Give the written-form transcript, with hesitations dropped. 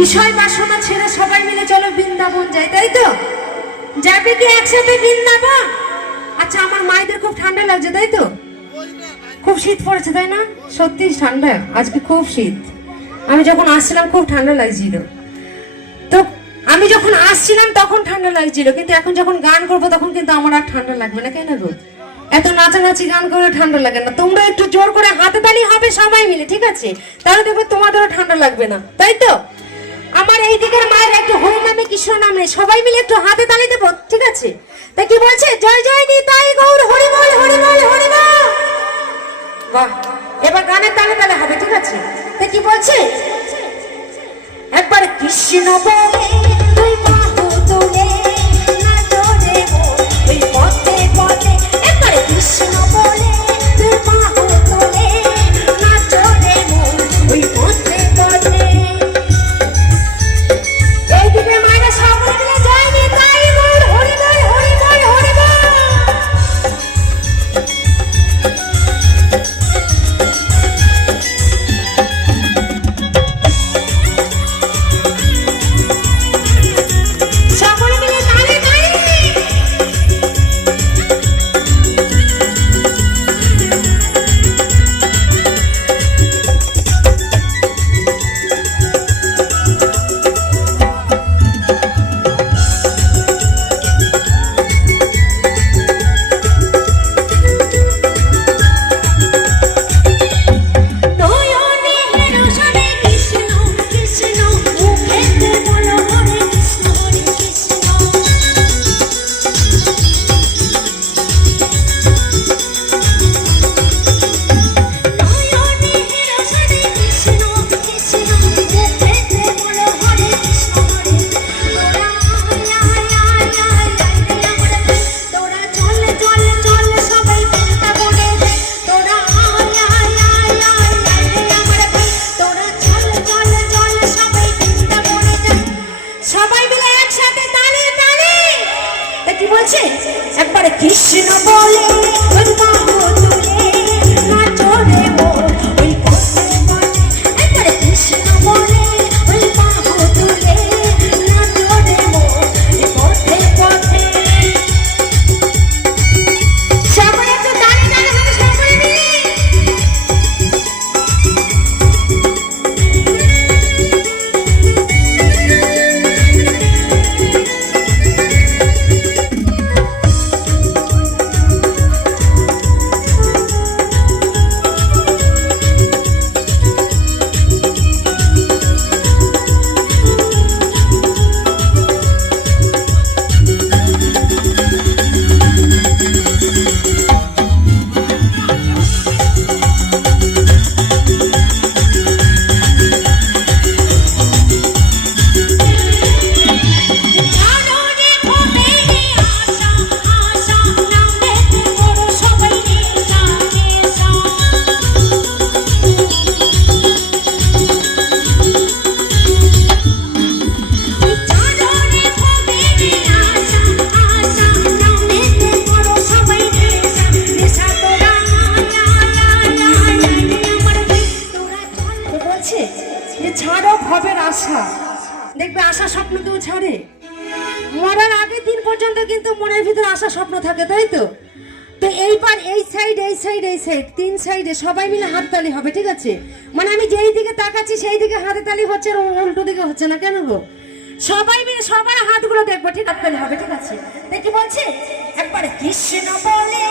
বিষয় বাসনা ছেড়ে সবাই মিলে চলো বৃন্দাবন যাই, তাই তো? যাবে কি একসাথে বৃন্দাবন? আচ্ছা, আমার মায়েদের খুব ঠান্ডা লাগছে, তাই তো? খুব শীত পড়েছে, তাই না? সত্যি ঠান্ডা, আজকে খুব শীত। আমি যখন আসছিলাম খুব ঠান্ডা লাগছিল, তো আমি যখন আসছিলাম তখন ঠান্ডা লাগছিল, কিন্তু এখন যখন গান করবো তখন কিন্তু আমার আর ঠান্ডা লাগবে না। কেন গো? এত নাচানাচি গান করে ঠান্ডা লাগে না। তোমরা একটু জোর করে হাতে তালি হবে সবাই মিলে, ঠিক আছে? তাহলে দেখবে তোমাদেরও ঠান্ডা লাগবে না, তাই তো? আমার এই দিকের মায়ের একটু হরি নামে কৃষ্ণ নামে সবাই মিলে একটু হাতে তালি দেবো, ঠিক আছে? তাই কি বলছে? জয় জয় নিতাই গৌর হরি বল হরি বল হরি বল। বাহ, এবার গানের তালে তালে হবে, ঠিক আছে? তাই কি বলছে? একবার কৃষ্ণ বলে তুই বাহু তুলে নাচো রে মন ওই পথে পথে। একবার কৃষ্ণ বলে তুই বাহু তুলে নাচো রে মন ওই পথে পথে। এইদিকে মায়েরা সকলে মিলে জয় নিতাই গৌর হরি বল হরি বল হরি বল। একবারে কৃষ্ণ বলে ওই বাহু তুলে নাচো রে মন ওই পথে পথে। একবারে কৃষ্ণ বলে ওই বাহু তুলে নাচো রে মন ওই পথে পথে। সকলে একটু দাঁড়িয়ে দাঁড়িয়ে হবে, সকলে মিলে। দেখবে আশা স্বপ্ন কেউ ছাড়ে? মরার আগের দিন পর্যন্ত কিন্তু মনের ভিতরে আশা স্বপ্ন থাকে, তাই তো? তো এইবার এই সাইড এই সাইড এই সাইড তিন সাইডে সবাই মিলে হাততালি হবে, ঠিক আছে? মানে আমি যেই দিকে তাকাচ্ছি সেই দিকে হাতে তালি হচ্ছে, আর উল্টো দিকে হচ্ছে না। কেন গো? সবাই মিলে সবার হাতগুলো দেখবো, ঠিক? হাততালি হবে, ঠিক আছে? দেখি বলছে একবারে কৃষ্ণ বলে